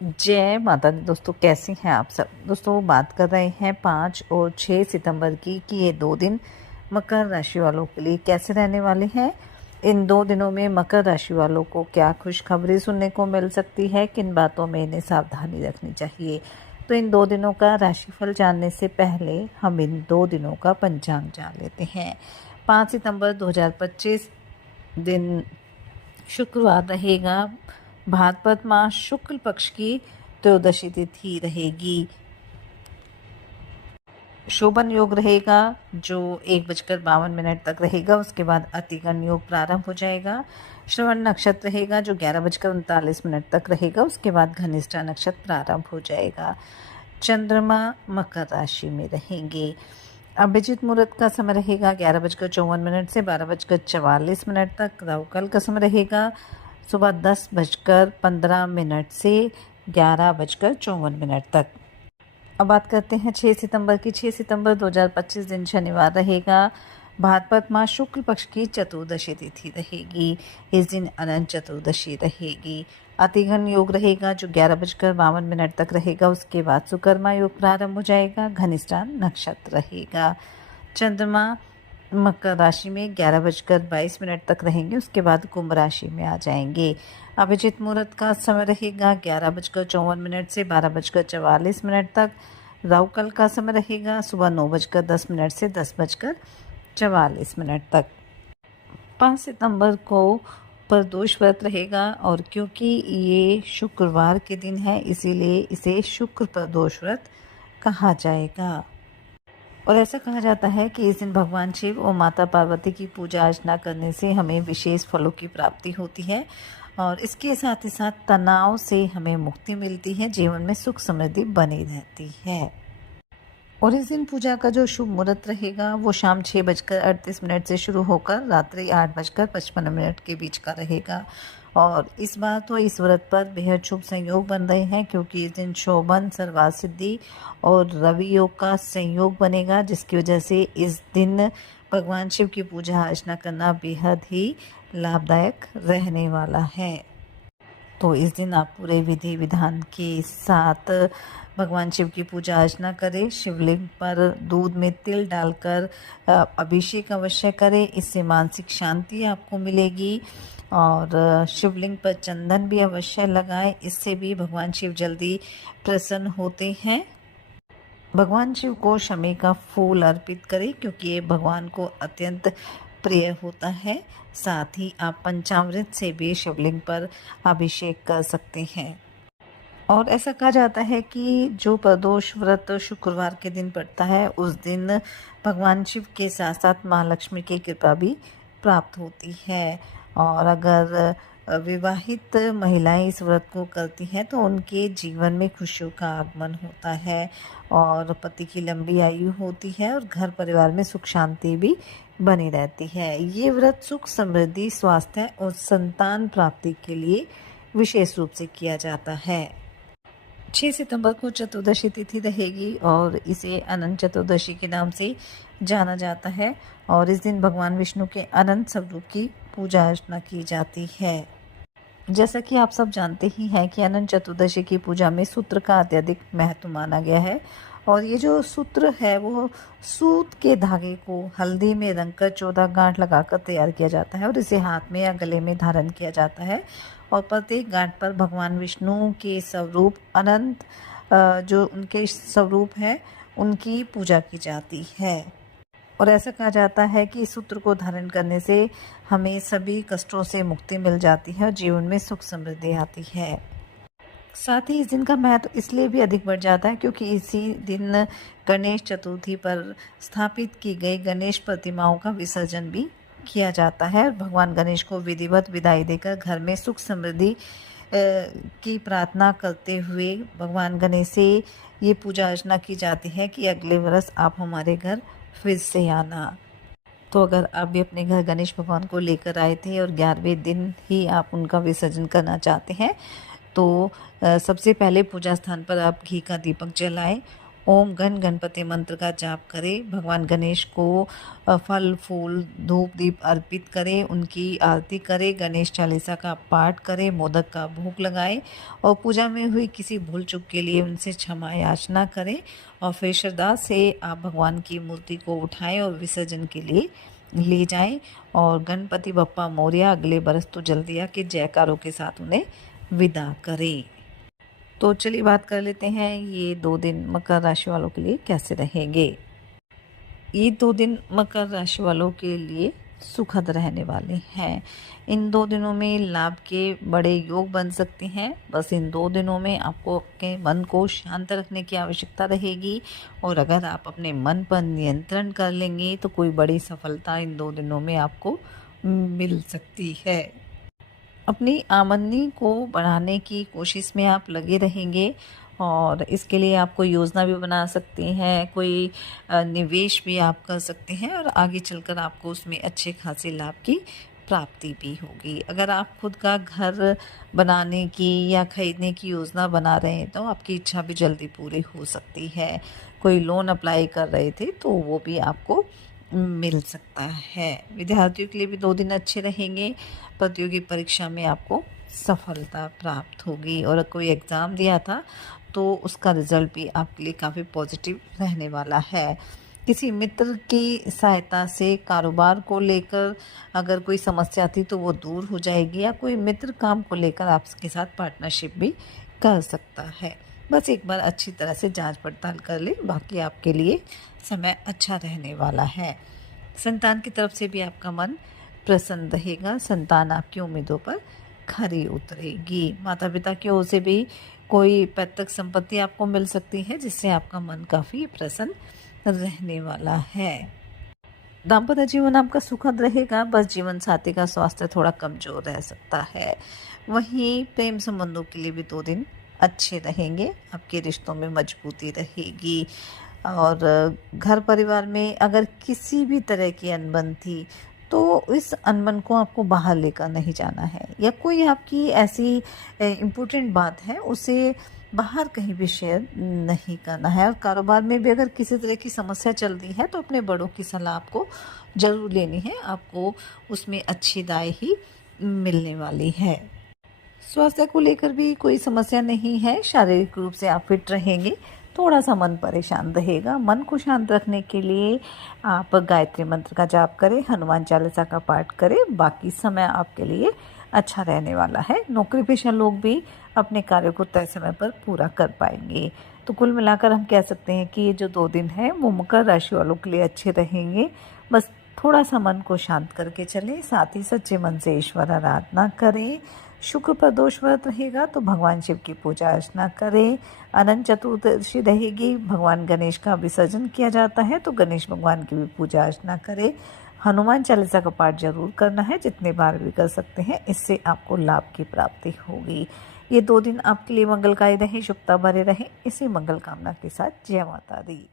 जय माता दी दोस्तों, कैसे हैं आप सब। दोस्तों बात कर रहे हैं 5 और 6 सितंबर की कि ये 2 दिन मकर राशि वालों के लिए कैसे रहने वाले हैं। इन 2 दिनों में मकर राशि वालों को क्या खुशखबरी सुनने को मिल सकती है, किन बातों में इन्हें सावधानी रखनी चाहिए। तो इन 2 दिनों का राशिफल जानने से पहले हम इन 2 दिनों का पंचांग जान लेते हैं। 5 सितंबर 2025 दिन शुक्रवार रहेगा। भाद्रपद मास शुक्ल पक्ष की त्रयोदशी तिथि रहेगी। शोभन योग रहेगा जो 1:52 तक रहेगा। उसके बाद अतिगण योग प्रारंभ हो जाएगा। श्रवण नक्षत्र रहेगा जो 11:39 तक रहेगा। उसके बाद घनिष्ठा नक्षत्र प्रारंभ हो जाएगा। चंद्रमा मकर राशि में रहेंगे। अभिजीत मुहूर्त का समय रहेगा 11:54 से 12:44 तक। राहु काल का समय रहेगा सुबह 10:15 से 11:54 तक। अब बात करते हैं 6 सितंबर की। 6 सितंबर 2025 दिन शनिवार रहेगा। भाद्रपद मास शुक्ल पक्ष की चतुर्दशी तिथि रहेगी। इस दिन अनंत चतुर्दशी रहेगी। अतिगण योग रहेगा जो 11:52 तक रहेगा। उसके बाद सुकर्मा योग प्रारंभ हो जाएगा। घनिष्ठा नक्षत्र रहेगा। चंद्रमा मकर राशि में 11:22 तक रहेंगे। उसके बाद कुंभ राशि में आ जाएंगे। अभिजीत मुहूर्त का समय रहेगा 11:54 से 12:44 तक। राहु काल का समय रहेगा सुबह 9:10 से 10:44 तक। 5 सितंबर को प्रदोष व्रत रहेगा और क्योंकि ये शुक्रवार के दिन है इसीलिए इसे शुक्र प्रदोष व्रत कहा जाएगा। और ऐसा कहा जाता है कि इस दिन भगवान शिव और माता पार्वती की पूजा अर्चना करने से हमें विशेष फलों की प्राप्ति होती है और इसके साथ ही साथ तनाव से हमें मुक्ति मिलती है, जीवन में सुख समृद्धि बनी रहती है। और इस दिन पूजा का जो शुभ मुहूर्त रहेगा वो शाम 6:38 से शुरू होकर रात्रि 8:55 के बीच का रहेगा। और इस बार तो इस व्रत पर बेहद शुभ संयोग बन रहे हैं क्योंकि इस दिन शोभन सर्वार्थ सिद्धि और रवि योग का संयोग बनेगा, जिसकी वजह से इस दिन भगवान शिव की पूजा अर्चना करना बेहद ही लाभदायक रहने वाला है। तो इस दिन आप पूरे विधि विधान के साथ भगवान शिव की पूजा अर्चना करें। शिवलिंग पर दूध में तिल डालकर अभिषेक अवश्य करें, इससे मानसिक शांति आपको मिलेगी। और शिवलिंग पर चंदन भी अवश्य लगाएं, इससे भी भगवान शिव जल्दी प्रसन्न होते हैं। भगवान शिव को शमी का फूल अर्पित करें क्योंकि ये भगवान को अत्यंत प्रिय होता है। साथ ही आप पंचामृत से भी शिवलिंग पर अभिषेक कर सकते हैं। और ऐसा कहा जाता है कि जो प्रदोष व्रत शुक्रवार के दिन पड़ता है उस दिन भगवान शिव के साथ साथ माँ लक्ष्मी की कृपा भी प्राप्त होती है। और अगर विवाहित महिलाएं इस व्रत को करती हैं तो उनके जीवन में खुशियों का आगमन होता है और पति की लंबी आयु होती है और घर परिवार में सुख शांति भी बनी रहती है। ये व्रत सुख समृद्धि स्वास्थ्य और संतान प्राप्ति के लिए विशेष रूप से किया जाता है। 6 सितंबर को चतुर्दशी तिथि रहेगी और इसे अनंत चतुर्दशी के नाम से जाना जाता है। और इस दिन भगवान विष्णु के अनंत स्वरूप की पूजा अर्चना की जाती है। जैसा कि आप सब जानते ही हैं कि अनंत चतुर्दशी की पूजा में सूत्र का अत्यधिक महत्व माना गया है। और ये जो सूत्र है वो सूत के धागे को हल्दी में रंगकर 14 गांठ लगाकर तैयार किया जाता है और इसे हाथ में या गले में धारण किया जाता है। और प्रत्येक गांठ पर भगवान विष्णु के स्वरूप अनंत जो उनके स्वरूप है उनकी पूजा की जाती है। और ऐसा कहा जाता है कि इस सूत्र को धारण करने से हमें सभी कष्टों से मुक्ति मिल जाती है और जीवन में सुख समृद्धि आती है। साथ ही इस दिन का महत्व इसलिए भी अधिक बढ़ जाता है क्योंकि इसी दिन गणेश चतुर्थी पर स्थापित की गई गणेश प्रतिमाओं का विसर्जन भी किया जाता है और भगवान गणेश को विधिवत विदाई देकर घर में सुख समृद्धि की प्रार्थना करते हुए भगवान गणेश से ये पूजा अर्चना की जाती है कि अगले वर्ष आप हमारे घर फिर से आना। तो अगर आप भी अपने घर गणेश भगवान को लेकर आए थे और 11वें दिन ही आप उनका विसर्जन करना चाहते हैं तो सबसे पहले पूजा स्थान पर आप घी का दीपक जलाएं ओम गण गणपति मंत्र का जाप करें, भगवान गणेश को फल फूल धूप दीप अर्पित करें, उनकी आरती करें, गणेश चालीसा का पाठ करें, मोदक का भोग लगाएं और पूजा में हुई किसी भूल चूक के लिए उनसे क्षमा याचना करें और फिर श्रद्धा से आप भगवान की मूर्ति को उठाएं और विसर्जन के लिए ले जाएं और गणपति बप्पा मोरया अगले बरस तो जल्दी आके जयकारों के साथ उन्हें विदा करें। तो चलिए बात कर लेते हैं ये 2 दिन मकर राशि वालों के लिए कैसे रहेंगे। ये 2 दिन मकर राशि वालों के लिए सुखद रहने वाले हैं। इन 2 दिनों में लाभ के बड़े योग बन सकते हैं। बस इन 2 दिनों में आपको अपने मन को शांत रखने की आवश्यकता रहेगी और अगर आप अपने मन पर नियंत्रण कर लेंगे तो कोई बड़ी सफलता इन 2 दिनों में आपको मिल सकती है। अपनी आमदनी को बढ़ाने की कोशिश में आप लगे रहेंगे और इसके लिए आप कोई योजना भी बना सकते हैं, कोई निवेश भी आप कर सकते हैं और आगे चलकर आपको उसमें अच्छे खासे लाभ की प्राप्ति भी होगी। अगर आप खुद का घर बनाने की या खरीदने की योजना बना रहे हैं तो आपकी इच्छा भी जल्दी पूरी हो सकती है। कोई लोन अप्लाई कर रहे थे तो वो भी आपको मिल सकता है। विद्यार्थियों के लिए भी 2 दिन अच्छे रहेंगे। प्रतियोगी परीक्षा में आपको सफलता प्राप्त होगी और कोई एग्ज़ाम दिया था तो उसका रिज़ल्ट भी आपके लिए काफ़ी पॉजिटिव रहने वाला है। किसी मित्र की सहायता से कारोबार को लेकर अगर कोई समस्या थी तो वो दूर हो जाएगी या कोई मित्र काम को लेकर आपके साथ पार्टनरशिप भी कर सकता है। बस एक बार अच्छी तरह से जांच पड़ताल कर ले, बाकी आपके लिए समय अच्छा रहने वाला है। संतान की तरफ से भी आपका मन प्रसन्न रहेगा, संतान आपकी उम्मीदों पर खरी उतरेगी। माता पिता की ओर से भी कोई पैतृक संपत्ति आपको मिल सकती है जिससे आपका मन काफ़ी प्रसन्न रहने वाला है। दाम्पत्य जीवन आपका सुखद रहेगा, बस जीवन साथी का स्वास्थ्य थोड़ा कमज़ोर रह सकता है। वहीं प्रेम संबंधों के लिए भी 2 दिन अच्छे रहेंगे, आपके रिश्तों में मजबूती रहेगी और घर परिवार में अगर किसी भी तरह की अनबन थी तो इस अनबन को आपको बाहर लेकर नहीं जाना है या कोई आपकी ऐसी इम्पोर्टेंट बात है उसे बाहर कहीं भी शेयर नहीं करना है। और कारोबार में भी अगर किसी तरह की समस्या चल रही है तो अपने बड़ों की सलाह आपको ज़रूर लेनी है, आपको उसमें अच्छी राय ही मिलने वाली है। स्वास्थ्य को लेकर भी कोई समस्या नहीं है, शारीरिक रूप से आप फिट रहेंगे, थोड़ा सा मन परेशान रहेगा। मन को शांत रखने के लिए आप गायत्री मंत्र का जाप करें, हनुमान चालीसा का पाठ करें, बाकी समय आपके लिए अच्छा रहने वाला है। नौकरी पेशा लोग भी अपने कार्यों को तय समय पर पूरा कर पाएंगे। तो कुल मिलाकर हम कह सकते हैं कि ये जो 2 दिन हैं वो मकर राशि वालों के लिए अच्छे रहेंगे। बस थोड़ा सा मन को शांत करके चलें, साथ ही सच्चे मन से ईश्वर आराधना करें। शुक्र प्रदोष व्रत रहेगा तो भगवान शिव की पूजा अर्चना करें। अनंत चतुर्दशी रहेगी, भगवान गणेश का विसर्जन किया जाता है तो गणेश भगवान की भी पूजा अर्चना करें। हनुमान चालीसा का पाठ जरूर करना है, जितने बार भी कर सकते हैं, इससे आपको लाभ की प्राप्ति होगी। ये 2 दिन आपके लिए मंगलकारी रहे, शुभता भरे रहे, इसी मंगल कामना के साथ जय माता दी।